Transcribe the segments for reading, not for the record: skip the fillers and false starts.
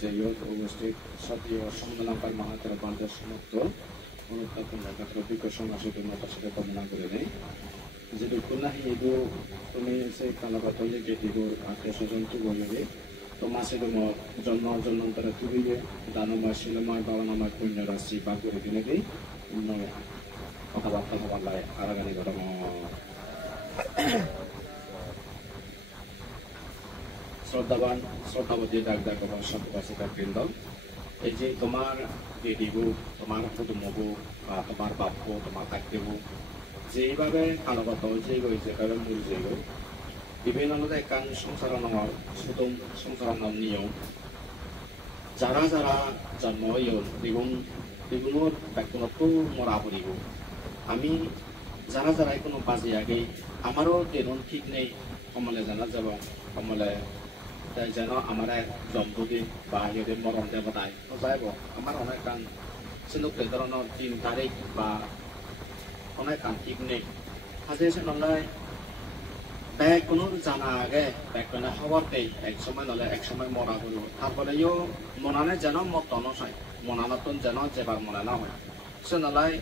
제요 오고스틱 사디오 성문학발 마하테라 반데 সমস্ত অনুত্থাপন ক্ষেত্রে বিকশন আসলে মতো সাথে কামনা করে নেই যেহেতু কুনাহি এগো তুমি সেই কালাবাতলে গেটিগো আত্মীয়-স্বজনকে বলবে তো মাসে তোমার জন্মান্তরে তুই দানময় শিলময় বাবানময় পুণ্য রাশি বা করে দিলে দিই কথাবার্তা হবার আরাগানি ঘটনা শ্রদ্ধাবান শ্রদ্ধাবতী ডাক ডাক সত্যবাসিকার বৃন্দ এই যে তোমার বেটিবু তোমার কুটুম্ববু বা তোমার বাপু তোমার কাকদেবু যেইভাবে কালগত যেভাবে মূল যেগ বিভিন্ন একান সংসারানোর সুতম সংসারানোর নিয়ম যারা যারা জন্ম হইল দ্বিগুণর ব্যক্তিগত মরা পড়িব আমি যারা যারা কোনো বাজে আগে আমারও তেমন ঠিক নেই কমলে জানা যাব কমলে যেন আমার জন্মদি বা ইয়ে মরণ দেবতায় যাইব আমার অনেক গান সিনুক ধরনের 3 তারিখ বা অনেক গান ঠিক নেই হাজে সে নয় ব্যাগ কোনো জানা আগে ব্যাগ কোনো খবর দেই এক সময় নলে এক সময় মরা হলো তারপরে মনানে যেন মত নয় মনানতন যেন যেবার মনে না হয় সে নলায়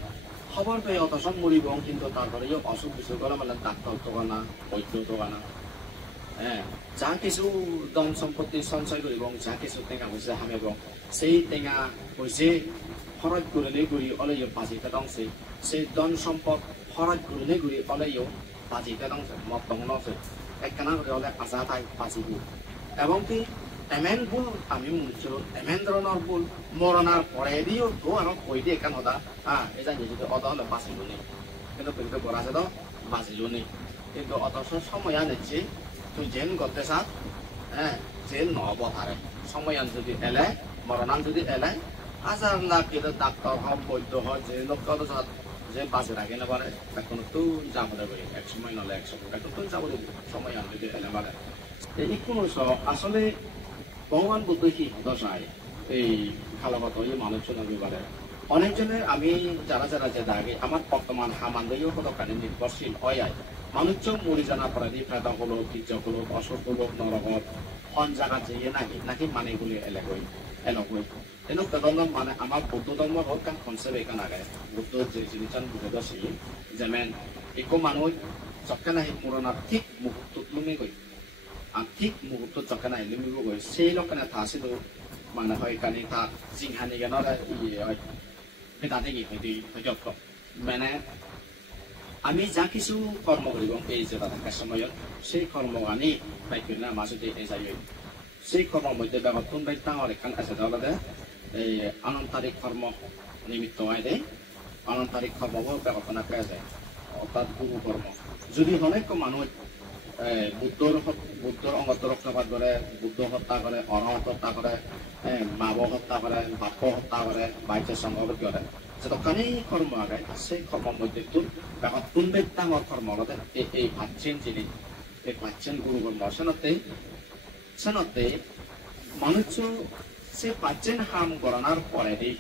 খবর পেয়ে অত সব মরিব কিন্তু তারপরে অসুখ বিসুখ করে মানে ডাক্তার দোকানা বৈদ্য দোকানা হ্যাঁ যা কিছু ধন সম্পত্তি সঞ্চয় করিব যা কিছু টেঙা পয়সা হামিব সেই টেঙা পয়সা খরচ করে ঘুরি অলেও বাজিতে দংছে সেই ধন সম্পদ খরচ করে ঘুরি অলেও বাজিতে দংছে মত দংছে একখানা করে হলে আশা তাই বাজিব এবং কি এমেন ভুল আমি মুছিল এমেন ধরনের ভুল মরণার পরে দিও তো আর কই দিয়ে এখান হতা হ্যাঁ এই জানি যদি অত হলে বাঁচিল নি কিন্তু বলা আছে তো বাঁচিল নি কিন্তু অত সময় আনেছি তুই জেন করতে চাস হ্যাঁ জেন নহব তারে সময় আন যদি এলে মরণান যদি এলে হাজার লাখ কিন্তু ডাক্তার হোক বৈদ্য হয় যে লোক যে বাঁচে রাখে না পারে এখন তো যাব দেবে এক সময় নলে এক সময় এখন তো যাব দেবে সময় আন যদি এলে পারে এই কোনো আসলে ভগবান বুদ্ধ কি দশায় এই খালাবাত মানুষজন পারে অনেকজনের আমি যারা যারা যে দাগে আমার বর্তমান হামান্দেও কতখানি নির্ভরশীল হয় মানুষজন মরি জানা পরে ফায়দা হলো কিচ্ছা হলো অসুস্থ লোক নরগত অন জায়গা যেয়ে নাকি মানে গুলি এলাকই এনেকুৱা ধৰণৰ মানে আমাৰ বৌদ্ধ ধৰ্ম হ'ল কাৰণ কনচেপ্ট এইখন আগে বুদ্ধ যে জিনিসজন বুঝে দছি যেমেন একো মানুহ চকে নাহি পুৰণাৰ ঠিক মুহূৰ্তত লুমি গৈ আর ঠিক মুহূর্ত চকে নাহি লুমিব গৈ সেই লক্ষণে থাছিল মানে হয় কানি তা জিংহানি জ্ঞানৰ হয় বেদাতে কি হয়তো মানে আমি যা কিছু কর্ম করিব এই যে থাকার সময় সেই কর্ম আনি বাইকিনা মাজতে যাই সেই কর্মের মধ্যে ব্যবধান বাই ডাঙর এখান আছে তাহলে এই আনন্তারিক কর্ম নিমিত্ত হয় দেয় আনন্তারিক কর্ম ব্যবধান পেয়ে যায় অর্থাৎ গুরু কর্ম যদি অনেক মানুষ বুদ্ধর অঙ্গত রক্ষাপাত করে বুদ্ধ হত্যা করে অরহত হত্যা করে মাব হত্যা করে বাপ হত্যা করে বাইচের সংঘবত করে যতখানি কর্ম আগে সেই কর্মের মধ্যে ব্যবধান বাই ডাঙর কর্ম এই ভাবছেন যিনি এই ভাবছেন গুরু কর্ম সেনতে মানুষ সে পাচ্ছেন হাম গণনার পরে দিই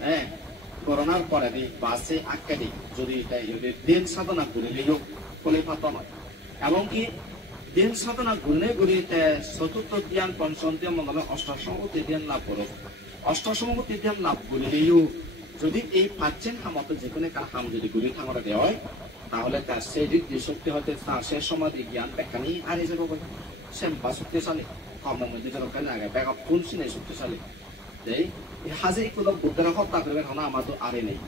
হ্যাঁ গণনার পরে দিই বা সে আঁকে দিই যদি দিন সাধনা ঘুরিলেও ফলে পাত নয় এমনকি দিন সাধনা ঘুরে চতুর্থ ধ্যান পঞ্চম ধ্যান মনে অষ্টাশম ধ্যান লাভ করো অষ্টাশম ধ্যান লাভ করিলেও যদি এই পাচ্ছেন হামত যে কোনো হাম যদি ঘুরে থামারে দেওয়া হয় তাহলে তার সেই যে শক্তি হতে তার সে সমাধি জ্ঞান ব্যাখ্যানি আর এই যাবো সেম্পা শক্তিশালী কর্মের মধ্যে যেন আগে ব্যাগ ফুল সিনে শক্তিশালী এই হাজে কোনো বুদ্ধের হত্যা করবে না আমার তো আরে নেই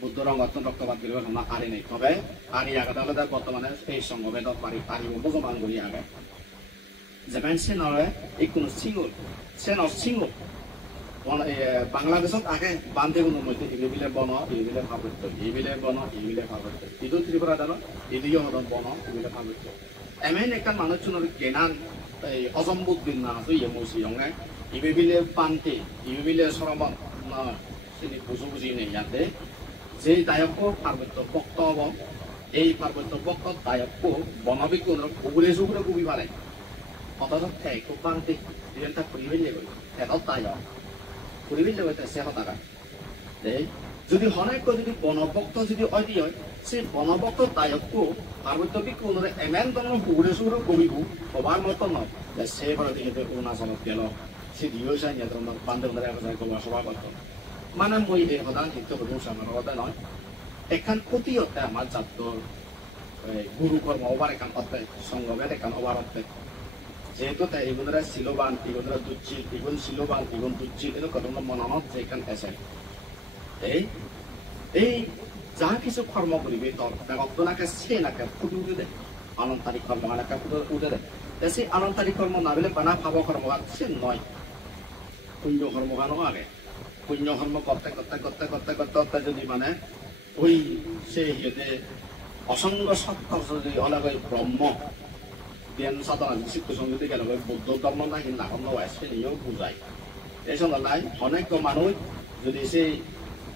বুদ্ধ রঙাত্ম রক্তপাত করবে না আরে নেই তবে আরি আগে তাহলে বর্তমানে এই সংগঠন পারি ভগবান করি আগে যেমন সে নয় এই কোনো সিঙ্গল সে সিঙ্গল বাংলাদেশত আগে বান্ধে কোনো মধ্যে ইবিলে বন ইবিলে ভাবত্য ইবিলে বন ইবিলে ভাবত্য ইদু ত্রিপুরা জানো ইদিও হদন বন ইবিলে ভাবত্য এমন একটা মানুষজনের জ্ঞান এই অজম্বুত বিন্না আছে মুসিয়ঙে ইবিলে পান্তে ইবিলে সরমত তিনি বুঝি নেই ইয়াতে যে দায়ক পার্বত্য বক্ত হব এই পার্বত্য বক্ত দায়ক বনবিক গুগুলে সুগুলো গুবি পারে অথচ খুব পান্তে এটা পরিবেলে গই এটা দায়ক পরিবেলে গই সে হতাকা যদি হনাক্য যদি বনভক্ত যদি অতি হয় সেই বনভক্ত দায়ক পার্বত্যবিক এমেন ধরনের গুগুলে সুগুলো গবিব হবার মতো নয় সেবার দিকে অরুণাচলত গেল সিডিও সাইনিয়া তোমরা বান্ধবদের একসাথে সভা করতো মানে মই এই সদান কিন্তু রুসানোর কথা নয় এখান প্রতিহতে আমার জাতর গুরু কর্ম ওভার এখান অর্থে সঙ্গমের এখান ওভার অর্থে যেহেতু তাই এগুলোরা শিলবান এগুলোরা দুচ্ছি এগুন শিলবান এগুন দুচ্ছি এগুলো কত মনানত যে এখান এসে এই যা কিছু কর্ম করিবে তোর অক্টনাকে সে নাকে ফুটে উঠে দেয় অনন্তারিক কর্ম আনাকে উঠে দেয় সেই অনন্তারিক কর্ম না বলে বানা ভাব কর্মগান সে নয় পুণ্য কর্মগানও আগে পুণ্য কর্ম করতে করতে করতে করতে করতে করতে যদি মানে ওই সে ইয়েতে অসংগ সত্য যদি অনেক ওই ব্রহ্ম জ্ঞান সাধনা শিক্ষ সঙ্গীতে গেল বৌদ্ধ ধর্ম না হিন্দা ধর্ম সে নিয়েও বুঝায় এই সন্ধ্যায় অনেক মানুষ যদি সেই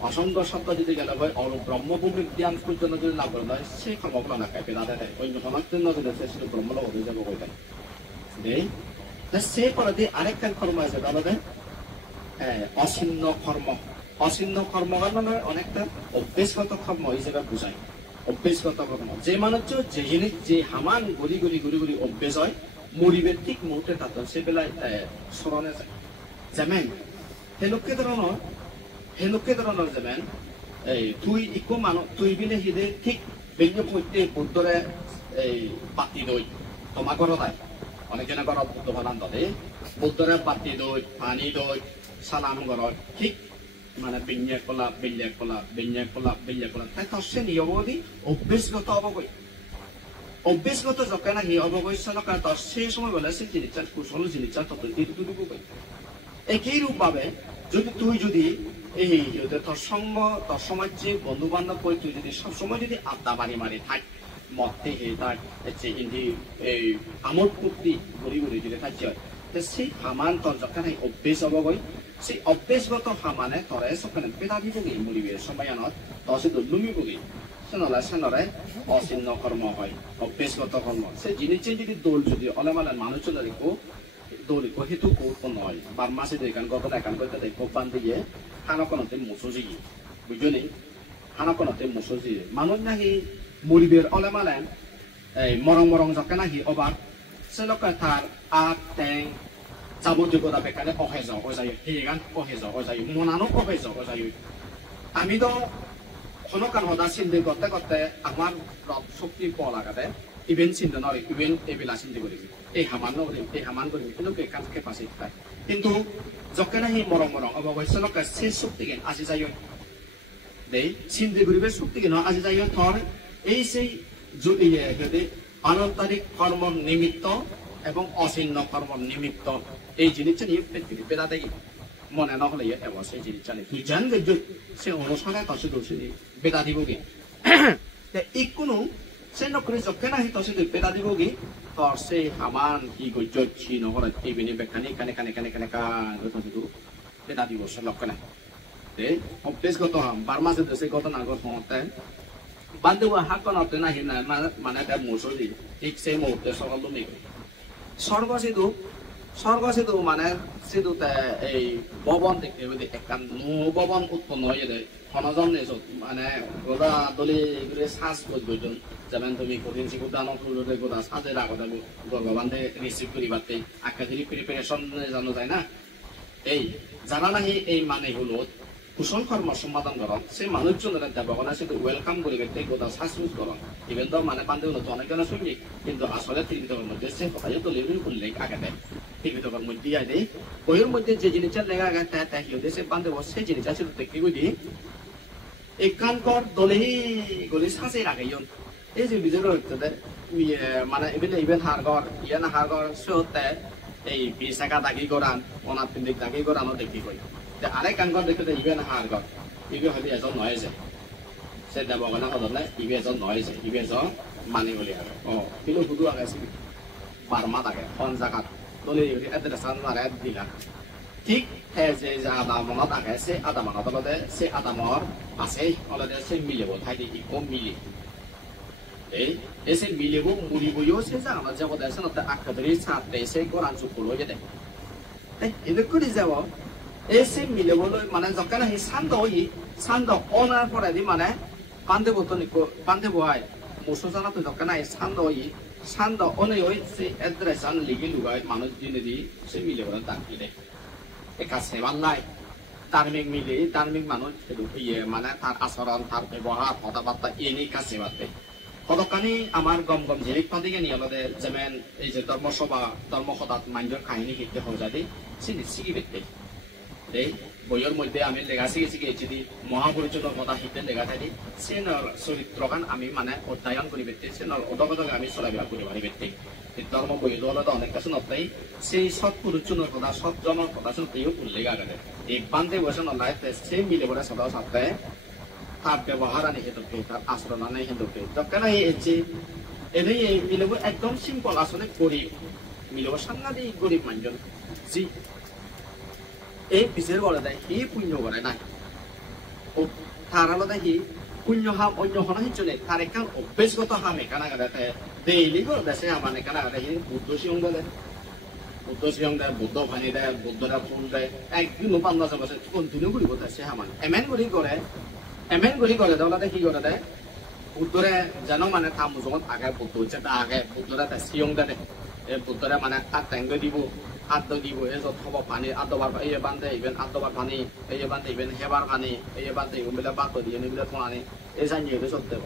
অসংখ্য সত্য যদি গেল হয় ব্রহ্মভূমির জ্ঞান পর্যন্ত যদি লাভ করে নয় সেই কর্মগুলো না খাইবে না দেয় অন্য সমাজের নজরে সেটা ব্রহ্মলা হয়ে যাবে কই দেয় সে করে দিয়ে আরেকটা কর্ম আছে তাহলে অছিন্ন কর্ম অছিন্ন কর্ম মানে অনেকটা অভ্যেসগত কর্ম হিসেবে বুঝায় অভ্যেসগত কর্ম যে মানুষ যে জিনিস যে হামান গড়ি গড়ি গড়ি গড়ি অভ্যেস হয় মরিবের ঠিক মুহূর্তে তাত সে বেলায় স্মরণে যায় যেমন হেলুকে ধরনের যেমন এই তুই ইকো মানুষ তুই বিলে হিদে ঠিক বেঞ্জ পড়তে বুদ্ধরে এই পাতি দই তোমার ঘর তাই অনেকজনে ঘর বুদ্ধ বানান দে বুদ্ধরে পাতি দই পানি দই সালাম ঘর ঠিক মানে বিন্যাক কলা বিন্যাক কলা বিন্যাক কলা বিন্যাক কলা তাই তোর সে নিয়মদি অভ্যেসগত অবগয় অভ্যেসগত যখন না হি অবগয় সরকার তোর সেই সময় বলে সে জিনিসটা কুশল জিনিসটা তত এইটুকু একই রূপ ভাবে যদি তুই যদি এই তোর সঙ্গ তোর সমাজে বন্ধু বান্ধব করে তুই যদি সবসময় যদি আড্ডা মারি মারি থাক মতে হে থাক এই আমোদ ফুর্তি ঘুরি ঘুরি যদি থাকছে সেই হামান তোর যখন অভ্যেস অবগয় সেই অভ্যেসগত হামানে তোরে সকালে পেটা দিবগি মরিবের সময়নত তোর সে লুমিবগি সেনলে সেনরে অচিহ্ন কর্ম হয় অভ্যেসগত কর্ম সে জিনিসে যদি দোল যদি অলেমালে মানুষ দেখো দৌড়িব সেইটো কৌত নয় বারমাসে দেখান গত দেখান করতে দেখো বান্ধিয়ে হানকনতে মুসজি বুঝলি হানকনতে মুসজি মানুষ নাকি মরিবের অলেমালেন এই মরং মরং যকে নাকি অবাক সে লোক তার আট টেং যাবতীয় কথা বেকারে অহে যাও অজায় হেগান অহে যাও অজায় মনানো অহে যাও অজায় আমি তো কোনো কারণ হদা চিন্তা করতে করতে আমার রব শক্তি পাওয়া লাগাতে ইভেন চিন্তা নয় ইভেন এবেলা চিন্তা করেছি এই হামান এই হামান করি কিন্তু কাজকে পাশে খায় কিন্তু যখন আহি মরং মরং অবশ্যই লোক সে শক্তি জ্ঞান আসি যাই দেই চিন্তা করিবে শক্তি জ্ঞান আসি যাই থর এই সেই যদি অনন্তারিক কর্ম নিমিত্ত এবং অচিহ্ন কর্ম নিমিত্ত এই জিনিসটা নিয়ে পৃথিবী পেদা দেখি মনে নহলে এবার সেই জিনিসটা নেই তুই জান সে অনুসারে তসে দোষে বেদা দিবগে ই কোনো সে নকরি যখন আহি তসে বেদা দিবগে তোর সে হামান কি গজ্য ছি নহলে এই বিনি বেখানি কানে কানে কানে কানে কান বেদা দিব সে লক্ষ্য নাই অভ্যেসগত হাম বারমাসে দেশে গত নাগর হতে বান্ধব হাকনতে নাহি না মানে তার মুসলি ঠিক সেই মুহূর্তে সকল নেই স্বর্গ সেতু মানে সেতুতে এই ভবন দেখতে হবে একটা ভবন উৎপন্ন হয়ে যায় খনজন মানে গোদা দলি এগুলো সাজ গজন যেমন তুমি কঠিন শিখু দান গোদা সাজের আগতে ভগবানকে রিসিভ করিবাতে আকাদেমি প্রিপারেশন জানো যায় না এই যারা নাহি এই মানে হলো কুশল কর্ম সমাধান করন সেই মানুষজনের দেবগণা সেটা ওয়েলকাম করিবে তাই গোটা সাজুজ করন ইভেন তো মানে পান্ডে হলো অনেক জন শুনি কিন্তু আসলে ত্রিবিধকের মধ্যে সে কথাই তো উল্লেখ আগে দেয় ত্রিবিধকের মধ্যে আয় দেয় বইয়ের মধ্যে যে জিনিসটা লেখা আগে তাই হিউদে সে পান্ডে সেই জিনিসটা সেটা দেখতে বুঝি একানকর দলে গলি সাজে রাখে এই যে বিজয় হচ্ছে মানে ইভেন হারগর না হারগর সে হতে এই বিশাখা দাগি করান অনাথ পিন্দিক দাগি করানো দেখি কই আরেক কানগর দেখতে ইভেন হারগর ইভে হলে এজন নয় যে সে দেবগণা সদনে ইভে এজন নয় যে ইভে এজন মানি বলি আগে কিন্তু শুধু আগে বারমা থাকে খন জাগাত দলি এড্রেছান মারে দিলা ঠিক যে আদা মনত আগে সে আদা মনত অলতে সে আদামর আছে অলতে সে মিলিব ঠাইতে ইকো মিলি এসে মিলিব মুড়িবইও সে জানা যাব দেশে নতে আকাদরি সাথে সে কোরআন চুকুল হয়ে যায় এদের করে যাব এসে মিলিবলৈ মানে যখন সেই চান্দ অনার পরে দি মানে পান্দে বহাই মুসলমানতো যখন চান্দ অনে সে এড্রেছান লিখি লুগাই মানুষ দিনে দি সে মিলিবলৈ দাগ দিলে একা সেবান নাই ধার্মিক মিলে ধার্মিক মানুষ মানে তার আচরণ তার ব্যবহার কথাবার্তা এনে কাছে বাড়তে কতখানি আমার গম গম জিনিস পাতিকে নিয়ে আমাদের যেমন এই যে ধর্মসভা ধর্মসভাত মানুষের কাহিনী শিখতে হওয়া যাতে সে শিখি পেতে এই বইয়ের মধ্যে আমি লেখা শিখেছি যদি মহাপরিচয়ের কথা শিখতে লেখা থাকি সে চরিত্রখান আমি মানে অধ্যয়ন করি পেতে সে অদগতকে আমি চলাফেরা করি পারি পেতে ধর্ম বই হলে অনেক কিছু নতাই সেই সৎ পুরুষজনের কথা সৎ জনের কথা শুনতেও উল্লেখ আগে এই বান্ধে বসে নলায় সে মিলে পড়ে সদা সাথে তার ব্যবহার আনি হেতুকে তার আচরণ আনি হেতুকে যখন এই এদের এই মিলব একদম সিম্পল আসলে গরিব মিলব সাংঘাতিক গরিব মানুষজন জি এই পিছের বলে দেয় হি পুণ্য করে নাই ও তার আলাদা হি পুণ্য হাম অন্য হনা হিচনে তার একখান অভ্যেসগত হাম এখানে গাড়াতে ডেইলি করে দেশে আমার এখানে গাড়া হি বুদ্ধ সিং দেয় বুদ্ধ ভানি দেয় বুদ্ধরা ফুল দেয় একদিন পান্না বছর কন্টিনিউ করিব দেশে হামান এমেন করি করে তাহলে কি করে দেয় বুদ্ধরে যেন মানে তার মুজমত আগে বুদ্ধ হচ্ছে তা আগে বুদ্ধরা তার সিয়ং দেয় এই বুদ্ধরা মানে তার ট্যাঙ্গ দিব আদ্য দিব এই যত হব পানি আদ্যবার এই বান্ধে ইবেন আদ্যবার পানি এই বান্ধে ইবেন হেবার পানি এই বান্ধে ইবেন বেলা বাদ দিয়ে নিবিলে থানি এই জানিয়ে সব দেব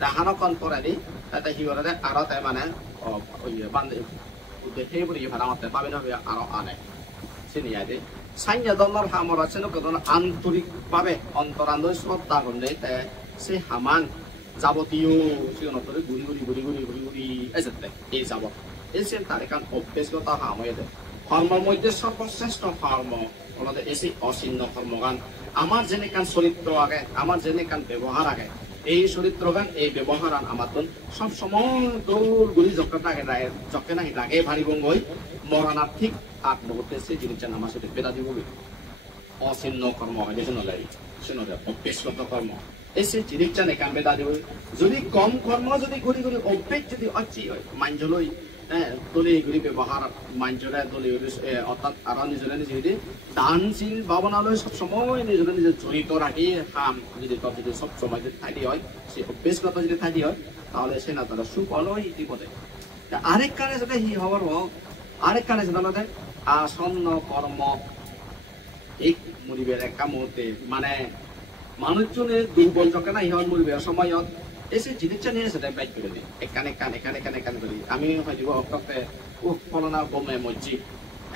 তাহানো কন পরে দি তাতে কি করে দেয় আরো তাই মানে ওই বান্ধে সেই বলি ভাড়া মারতে পাবে না আরো আনে চিনিয়ে দেয় সাইন্য দলের হামর আছে আন্তরিক ভাবে অন্তরান্ধ শ্রদ্ধা করলে সে হামান যাবতীয় সিগনতরে ঘুরি এসে এই যাব এসে তার এখান অভ্যেসগত হাম হয়ে দেয় কর্মের মধ্যে সর্বশ্রেষ্ঠ কর্ম বলতে এসে অচিহ্ন কর্মগান আমার যেনে কান চরিত্র আগে আমার যেনে কান ব্যবহার আগে এই চরিত্র গান এই ব্যবহার আমার তো সব সময় দৌড় গুলি যকে নাকি লাগে ভারী বঙ্গই মরণার ঠিক আগ মুহূর্তে সে জিনিসটা আমার সাথে বেদা দিব অচিহ্ন কর্ম হয় শুনে অভ্যেসগত কর্ম এসে জিনিসটা নেকান বেদা দিব যদি কম কর্ম যদি ঘুরি অভ্যেস যদি অচি হয় মাঞ্জলই দলি ঘুরি ব্যবহার মাঞ্জরে দলি অর্থাৎ আর নিজে দানশীল ভাবনালয় সবসময় নিজে জড়িত রাখি হাম যদি যদি সবসময় যদি থাকি হয় সে অভ্যেসগত যদি থাকি হয় তাহলে সে না তারা সুফল হয় ইতিপদে আরেক কানে যাতে হি হবার হোক আরেক কানে যাতে আসন্ন কর্ম এই মরিবের একটা মুহূর্তে মানে মানুষজনের দুর্বল যখন না ইহন মরিবের সময়ত এসে জিনিসটা নিয়ে সেটা বাইক করে দিই এখানে করি আমি হয় দিব অক্টে ফলনা গমে মজ্জি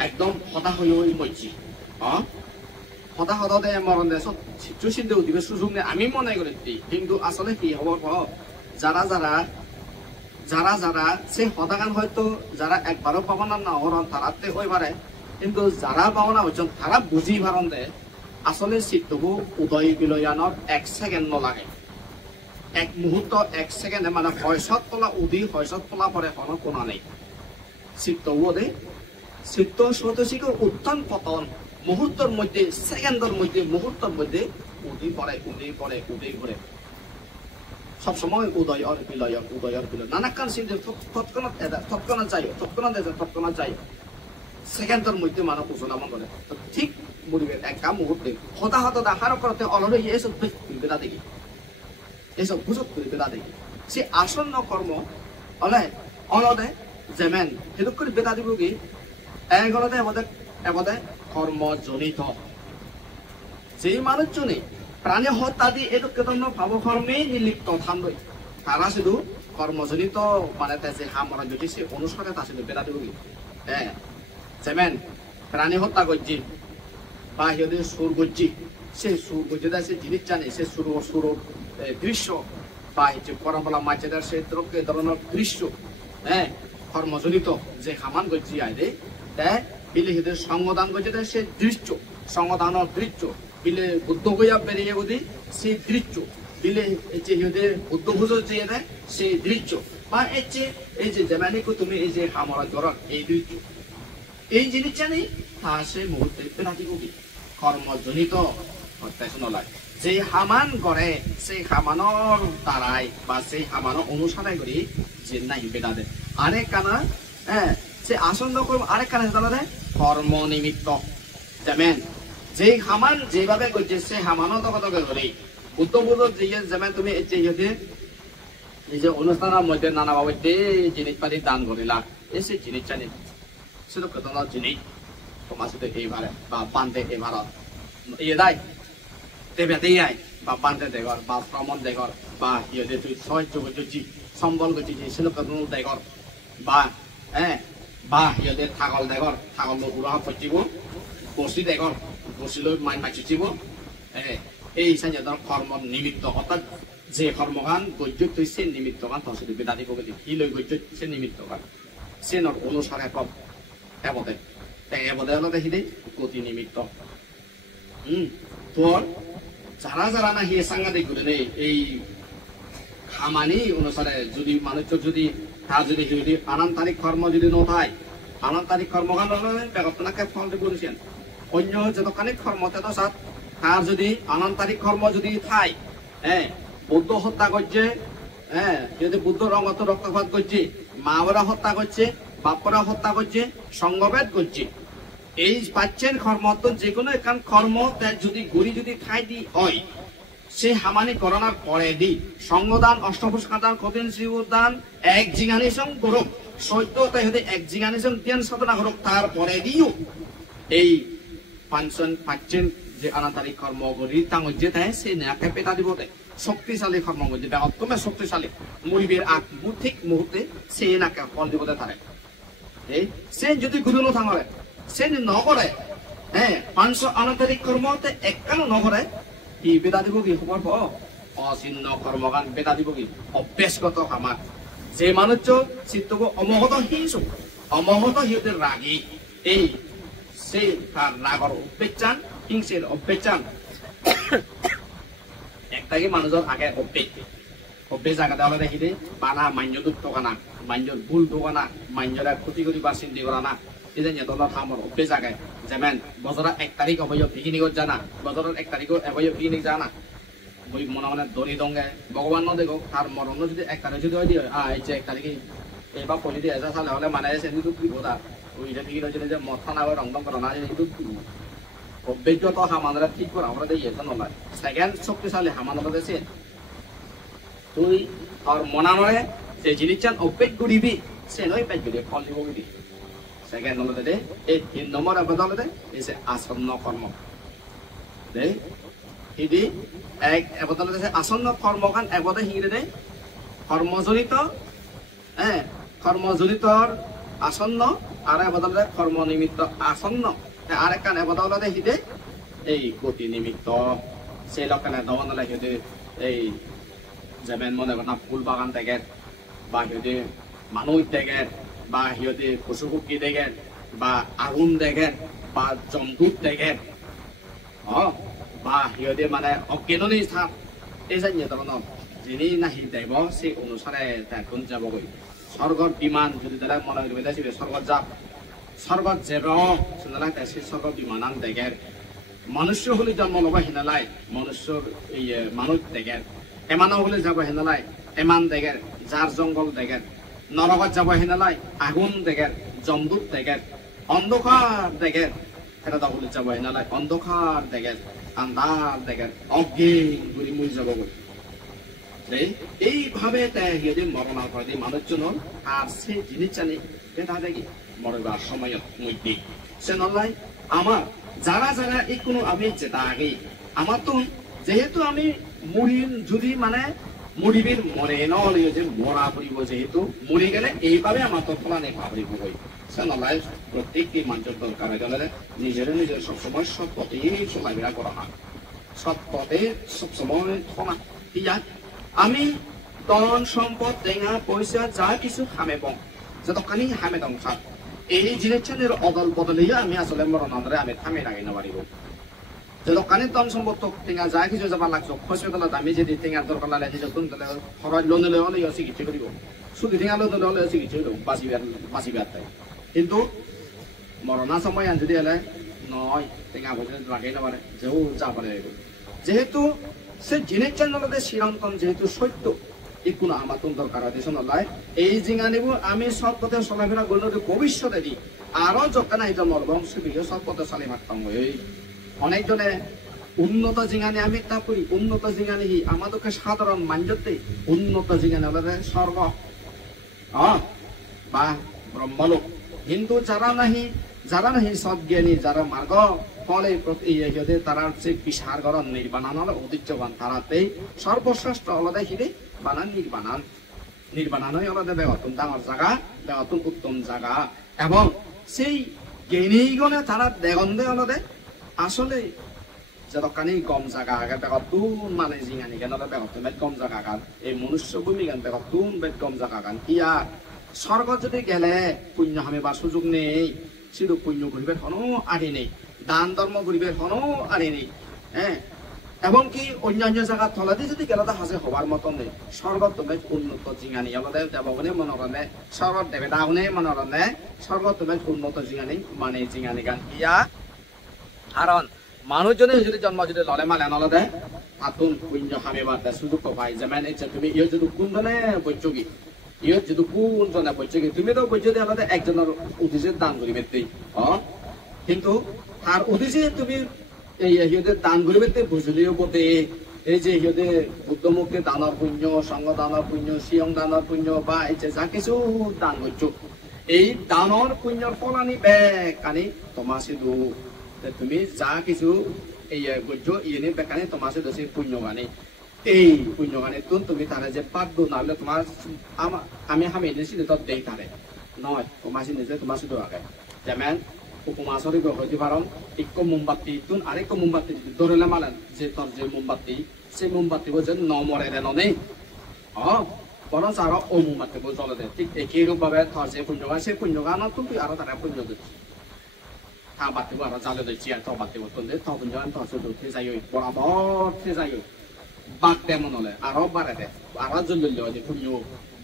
একদম হতা হয়ে ওই মজ্জি হতা দেয় মরণ দেয় সব চুষিতে উঠিবে সুযোগ নেই আমি মনে করে দিই কিন্তু আসলে কি হবার যারা সে হতাগান হয়তো যারা একবারও পাবো না হরণ তারাতে হয়ে পারে কিন্তু যারা পাবো না হচ্ছেন তারা বুঝি ভারণ দেয় আসলে চিত্তবু উদয় বিলয়ানত 1 সেকেন্ড লাগে এক মুহূর্ত 1 সেকেন্ডে মানে হয়সত তোলা উদি হয়সত তোলা পরে কোনো নেই চিত্তবু দে চিত্ত স্বতঃসিক উত্থান পতন মুহূর্তের মধ্যে সেকেন্ডের মধ্যে মুহূর্তের মধ্যে উদি পরে সবসময় উদয় আর বিলয় নানাকান চিন্তা তৎক্ষণাৎ যাই সেকেন্ডের মধ্যে মানব উচলামন করে ঠিক বলিবে একটা মুহূর্তে হতাহত দেখার করতে অলরে এসব বেদা দেখি এসব গুজব করে বেদা দেখি সে আসন্ন কর্ম অলদে যেমেন সেটুক করে বেদা দিব কি এবাদে কর্মজনিত যেই মানুষজনে প্রাণী হত্যা দিয়ে এটুকে ভাবকর্মেই নিলিপ্ত থানবই তারা শুধু কর্মজনিত মানে যে হামরা যদি সে অনুসারে তা শুধু বেদা দিব কি যেমন প্রাণী হত্যা করছি বা সিহঁতে চুৰ করছি সে চুৰ করছে সে জিনিস জানে সে সুর দৃশ্য বা পরম্পরা মাঝে সে ধরনের দৃশ্য কর্মজনিত যে হামান করছি আইদে বিলে সিহঁতে সংগদান করছে সে দৃশ্য সংগদানের দৃশ্য বিলে বুদ্ধ গইয়া বেরিয়ে বুঝি সেই দৃশ্য বিলে সিহঁতে বুদ্ধ ভোজ যে সেই দৃশ্য বা এই যে যেমানিকো তুমি এই যে হামরা ধরন এই দৃশ্য এই জিনিসটা নেই তা সে মুহূর্তে পেলাতি কবি কর্মজনিত হত্যায় নলায় যে হামান করে সেই হামানৰ দ্বারাই বা সেই হামানৰ অনুসারে করি যে নাই বেদা দে আরেক কানা সে আসন্ন কর্ম আরেক কানা তাহলে কর্ম নিমিত্ত যেমন যে হামান যেভাবে করছে সে হামানত কতকে ধরে বুদ্ধ যে যেমন তুমি এই যে অনুষ্ঠানের মধ্যে নানা ভাবে জিনিসপাতি দান করিলা এই সেই জিনিসটা নেই সেটা কত জিনিস তোমার সাথে এইবারে বা বান্ধে এবারত ইয়ে দায় তেবেতে আই বা বান্ধে দেগর বা ভ্রমণ দেগর বা ইয়ে তুই সাহায্য করছি সম্বল করছি সেরকম দেগর বা হ্যাঁ বা ইয়ে ছাগল দেগর ছাগল উড়া পচিব বসি দেগর বসি লৈ মাই মাচিব এই সাইজের কর্ম নিমিত্ত অর্থাৎ যে কর্মগান গজ্য তুই সে নিমিত্ত গান তোর সাথে বেদাতি প্রকৃতি কি লই গজ্য সে নিমিত্ত গান সে নর অনুসারে কব এবদে এবদে হলো দেখি দেই গতি নিমিত্ত তোর যারা যারা না হিয়ে সাংঘাতিক করে নেই এই খামানি অনুসারে যদি মানুষ যদি তার যদি যদি আনান্তারিক কর্ম যদি নথায় আনান্তারিক কর্মগান বেগতনাকে ফল করেছেন অন্য যতখানি কর্মতে তো সাত তার যদি আনান্তারিক কর্ম যদি থাই হ্যাঁ বুদ্ধ হত্যা করছে হ্যাঁ যদি বুদ্ধ রঙত রক্তপাত করছে মাওরা হত্যা করছে বাপরা হত্যা করছে সঙ্গভেদ করছে এই পাচ্ছেন কর্ম তো যে কোনো এখান কর্ম যদি গড়ি যদি ঠাই দি হয় সে হামানি করোনার পরে দি সঙ্গদান অষ্টপুষ্কাদান কঠিন শিবদান এক জিঙানিসং করুক সত্য তাই হতে এক জিঙানিসং ধ্যান সাধনা করুক তারপরে দিও এই পাচ্ছেন যে আনান্তারিক কর্ম করি তাঙ্গ যে তাই সে নাকে পেটা দিব শক্তিশালী কর্ম করছে অত্যন্ত শক্তিশালী মরিবের আগ ঠিক মুহূর্তে সে নাকে ফল দিব তারে এই সে যদি গুরু নথাঙরে সে নকরে হ্যাঁ 500 আনান্তারিক কর্মতে এককানো নকরে কি বেদা দিব কি খবর অচিহ্ন কর্মগান বেদা দিব কি অভ্যাসগত আমার যে মানুষ চিত্তকে অমহত হিংসু অমহত হিতে রাগী এই সে তার রাগর অভ্যেচান হিংসের অভ্যেচান একটাকে মানুষের আগে অভ্যেস জায়গাতে হলে দেখি দে বানা মান্য দুঃখ কানা মান্যর ভুল দোকানা মান্যরা ক্ষতি করি বা চিন্তি করা না এই যে নেতলার খামর অভ্যেস আগে যেমন বছরের 1 তারিখ অবয় পিকনিকত জানা বছরের 1 তারিখ অবয় পিকনিক জানা বই মনে মনে দড়ি দঙ্গে ভগবান ন দেখো তার মরণ যদি 1 তারিখ যদি হয় দিয়ে এই যে 1 তারিখে এবার পলি দিয়ে এসে চালে হলে মানে এসে কিন্তু কি কথা ওইটা ঠিক হয়েছিল যে মথা না রংদম করা না কিন্তু অভ্যেসগত হামানরা ঠিক করা আমরা দিয়ে এটা নয় সেকেন্ড শক্তিশালী হামানরা দেশে তুই আর মনামরে যে জিনিস চান অভ্যেস করিবি সে নয় পেজ করি ফল দিব করি সেকেন্ড নম্বর দে এই 3 নম্বর বদলে দে এসে আসন্ন কর্ম দে হিদি এক বদলে দে আসন্ন কর্মকান এবদে হিরে দে কর্মজনিত হ্যাঁ কর্মজনিতর আসন্ন আর বদলে কর্ম নিমিত্ত আসন্ন আর একখান বদলে দে হিদে এই গতি নিমিত্ত সেই লক্ষণে দমনলে হিদে এই যেমন মনে করেন ফুল বাগান থেকে বা হিদে মানুষ দেখেন বা সিহঁতে পশু পক্ষী দেখেন বা আগুন দেখেন বা জন্তু দেখেন বা সিহঁতে মানে অজ্ঞানী স্থান এই জানিয়ে ধৰণৰ যিনি নাহি দেব সেই অনুসারে কোন যাবগৈ স্বর্গর বিমান যদি তারা মনে করবে দেখবে স্বর্গত যাব স্বর্গত যাব শুনলা সেই স্বর্গ বিমানান দেখেন মনুষ্য হলে জন্ম লব হেনালাই মনুষ্য মানুষ দেখেন এমানো হলে যাব হেনালাই এমান দেখেন যার জঙ্গল দেখেন নরকত যাব হেনালাই আগুন দেখেন জমদূত দেখেন অন্ধকার দেখেন এটা তাহলে যাব হেনালাই অন্ধকার দেখেন আন্ধার দেখেন অজ্ঞান ঘুরি মুই যাব বলে এইভাবে সিহঁতে মরণার পরে মানুষজন আর সে জিনিস জানি এটা দেখি মরবার সময়ত মধ্যে সে নলাই আমার যারা যারা এই কোনো আমি যেটা আগে আমার তো যেহেতু আমি মুড়ির যদি মানে মুড়িবির মরে নহলে যে মরা পড়ব যেহেতু মরি গেলে এইভাবে আমার তো ফলানে ভাবরিব হই সে নলাই প্রত্যেকটি মানুষের দরকার হয়ে গেলে নিজের নিজের সবসময় সৎ পথেই চলাফেরা করা হয় সৎ পথে সবসময় থনা ঠিক আছে আমি ধন সম্পদ টেঙা পয়সা যা কিছু হামে বং যতখানি হামে দং সাত এই জিনিসের অদল বদলে আমি আসলে মরণান্তরে আমি থামে রাখি না পারিব যতখানি ধন সম্পদ টেঙা যা কিছু যাবা লাগছো হসপিটালত আমি যদি টেঙার দরকার লাগে নিজের কোন তাহলে খরচ লোন নিলে হলে চিকিৎসা করিব শুধু টেঙা লোন নিলে হলে চিকিৎসা করিব বাঁচিবার তাই কিন্তু মরণা সময় যদি এলে নয় টেঙা পয়সা লাগাই না পারে যেও যা পারে যেহেতু সে জিনিসের নলতে চিরন্তন যেহেতু সত্য এই কোনো আমার তো দরকার আছে নলায় এই জিঙা নিব আমি সৎ পথে চলাফেরা করলে ভবিষ্যতে দি আরো যখন এই মরবংশ বিঘে সৎ পথে চালি মারতাম এই অনেকজনে উন্নত জিঙানি আমি তা করি উন্নত জিঙানি আমাদেরকে সাধারণ মানজতে উন্নত জিঙানি হলে স্বর্গ বা ব্রহ্মলোক কিন্তু যারা নাহি যারা নাহি সজ্ঞানী যারা মার্গ ফলে ইয়ে তারা হচ্ছে বিশার গরম নির্বাণান ঐতিহ্যবান তারাতেই সর্বশ্রেষ্ঠ আলাদা হিরে বানান নির্বাণানই আলাদা বেগতুন ডাঙর জায়গা বেগতুন উত্তম জায়গা এবং সেই জ্ঞানীগণে তারা দেগন্ধে আলাদা আসলে যতখানি গম জায়গা আগে বেগতুন মানে জিঙানি কেন বেগতুন বেদ গম জায়গা গান এই মনুষ্য ভূমি গান বেগতুন বেদ গম জায়গা গান ইয়া স্বর্গ যদি গেলে পুণ্য হামিবার সুযোগ নেই শুধু পুণ্য করিবের হনো আড়ি নেই দান ধর্ম করিবের হনো আড়ি নেই হ্যাঁ এবং কি অন্যান্য জায়গা থলাদি যদি গেলে হাসে হবার মতো নেই স্বর্গ তুমি উন্নত জিঙানি আমাদের দেবগণে মনোরণে স্বর্গ দেবে দাউনে মনোরণে স্বর্গ তুমি উন্নত জিঙানি মানে জিঙানি গান ইয়া কারণ মানুষজনে যদি জন্ম যদি ললে মালে নলদে আতুন পুণ্য হামিবার সুযোগ পাই যেমন তুমি ইয়ে যদি কোনজনে বৈচকি ইয়ে যদি কোনজনে বৈচকি তুমি তো বৈচ দিয়ে আলাদা একজনের উদ্দেশ্যে দান করিবে কিন্তু তার উদ্দেশ্যে তুমি এই ইহদের দান করিবে বুঝলিও বটে এই যে ইহদের বুদ্ধমুখে দানর পুণ্য সঙ্গ দানর পুণ্য সিয়ং দানর পুণ্য বা এই যে যা কিছু দান করছো এই দানর পুণ্যর ফল আনিবে কানি তোমার শুধু তুমি যা কিছু এই করছো ইয়ে বেকানে তোমার শুধু সেই পুণ্য গানে এই পুণ্য গানে তুমি তারা যে পাপ দো নাহলে তোমার আমি হামে নিয়েছি তো দেই তারে নয় তোমার নিজে তোমার শুধু আগে যেমন উপমাসরি হইতে পারন এক মোমবাতি তুন আরেক মোমবাতি ধরলে মালেন যে তোর যে মোমবাতি সেই মোমবাতি যে নমরে দেন নেই বরং আরো ও মোমবাতি জ্বলে দেয় ঠিক একই রূপ ভাবে তোর যে পুণ্য গান সেই পুণ্য গান তুমি আরো তারা পুণ্য দিচ্ছি তা বাতি আরো জ্বালে দিচ্ছি আর তো বাতি তুললে তো পুণ্য গান তো শুধু ঠিক যাই বরাবর ঠিক যাই বাঘ তেমন হলে আরো বাড়ায় দেয় আরো জ্বললে পুণ্য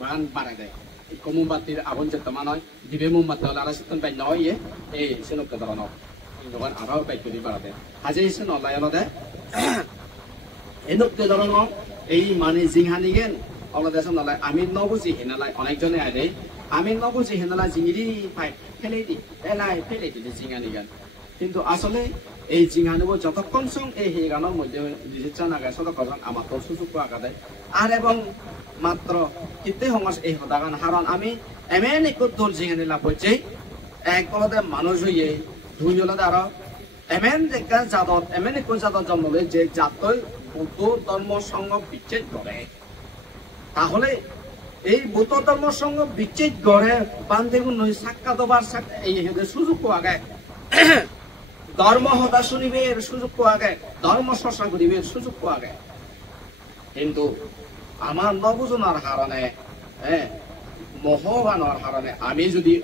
গান বাড়ায় দেয় ikko mombatiর আগুন যেতে মানয় দিবে মোমবাতি হলে আর সেতন পাই নয় এই সেনকে ধরন ইন্দ্রগান আরো পাই করি বাড়াতে হাজে সেন অলাই আলাদা এনকে ধরন এই মানে জিংহানি গেন আলাদা সেন অলাই আমি নবুজি হেনালাই অনেকজনে আইলে আমি নবুজি হেনালাই জিঙিরি পাই ফেলে দি এলাই ফেলে দি জিংহানি গান কিন্তু আসলে এই জিংহানিব যতক্ষণ সং এই হে গানের মধ্যে নিজের জানাগায় ততক্ষণ আমার তো সুযোগ পাওয়া দেয় আর এবং মাত্র কিতে সমাজ এই হতাগান হারণ আমি এমন এক দল জিঙানি লাভ হচ্ছে এক অলদে মানুষ হইয়ে দুই অলদে আরো এমন একটা জাতত এমন এক জাতত জন্মলে যে জাতই বৌদ্ধ ধর্ম সঙ্গ বিচ্ছেদ করে তাহলে এই বৌদ্ধ ধর্ম সঙ্গ বিচ্ছেদ করে বান্ধবী নই সাক্ষাৎ হবার এই সুযোগ পাওয়া যায় ধর্ম হতা শুনিবের সুযোগ পাওয়া যায় ধর্ম চর্চা করিবের সুযোগ পাওয়া যায় কিন্তু আমার নবুজনার কারণে মোহগানোর কারণে আমি যদি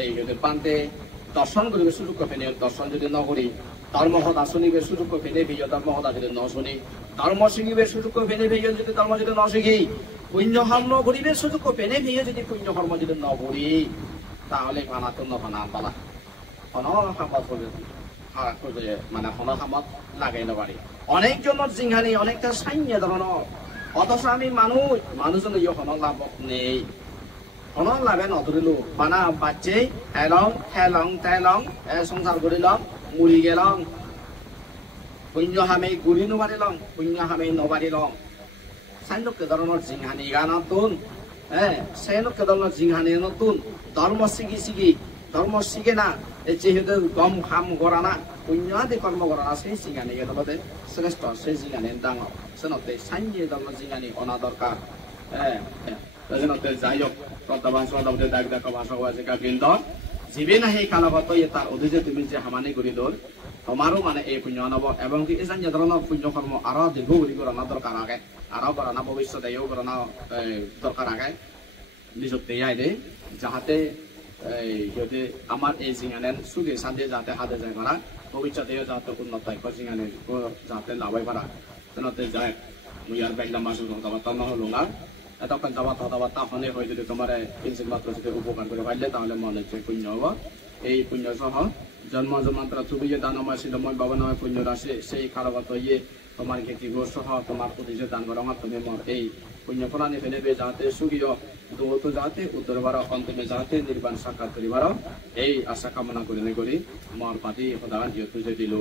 এই পান্তে দর্শন করিবে সুযোগ পেনে দর্শন যদি নকরি ধর্ম হতা শুনিবে সুযোগ পেনে ভিজো ধর্ম হতা যদি ন শুনি ধর্ম শিখিবে সুযোগ পেনে ভিজো যদি ধর্ম যদি ন শিখি পুণ্য কর্ম করিবে সুযোগ পেনে ভিজো যদি পুণ্য কর্ম যদি ন করি তাহলে ভানা তো নভানা পালা অনহামত মানে অনহামত লাগাই নবারি অনেকজনের জিংহানি অনেকটা সাইন্য ধরনের অথচ আমি মানুষজন ইয়ে হন লাভ নেই হন লাভে নধরিলো মানা বাচ্চে হেলং হেলং তেলং সংসার করিলং মুড়ি গেলং পুণ্য হামে গুড়ি নবারিলং পুণ্য হামে নবারিলং সাইনকে ধরনের জিংহানি গান নতুন সেইনকে ধরনের জিংহানি নতুন ধর্ম শিখি ধর্ম শিখে না যেহেতু গম খাম করা না পুণ্যাদি কর্ম করা না সেই জিঙানি গেলে শ্রেষ্ঠ সেই জিঙানি ডাঙর সেনতে সাইয়ে ধর্ম জিঙানি অনা দরকার সেনতে যাই হোক শ্রদ্ধাবান শ্রদ্ধাবতী দাগ দাগ ভাষা আছে বৃন্দ জীবে না সেই কালগত তার অধিজে তুমি যে হামানি করি দৌড় তোমারও মানে এই পুণ্য নব এবং কি এই যে ধরনের পুণ্য কর্ম আরো দীর্ঘ করি করানো দরকার আগে আরো করানো ভবিষ্যতে এও করানো দরকার আগে নিজতে আইলে যাহাতে যদি আমার এই জিঙানের সুখে শান্তি যাতে হাতে যায় করা ভবিষ্যতে যাতে উন্নত হয় জিঙানের যাতে লাভাই পারা তেনতে যায় মুই আর বাইলাম মাসুর কথাবার্তা নহলো না তখন যাওয়া কথাবার্তা হনে হয় যদি তোমার কিঞ্চিত মাত্র যদি উপকার করে পারলে তাহলে মনে হচ্ছে পুণ্য হব এই পুণ্য সহ জন্ম জন্মান্তর তুমি যে দানময় শিলময় বাবানময় পুণ্য রাশি সেই কারগত ইয়ে তোমার খ্যাতি সহ তোমার প্রতি যে দান করা তুমি মর এই পুণ্য ফলানি ফেলেবে যাতে সুখীয় দৌত যাতে উত্তরবার অন্তমে যাতে নির্বাণ সাক্ষাৎ করিবার এই আশা কামনা করি মর পাতি সদা দিল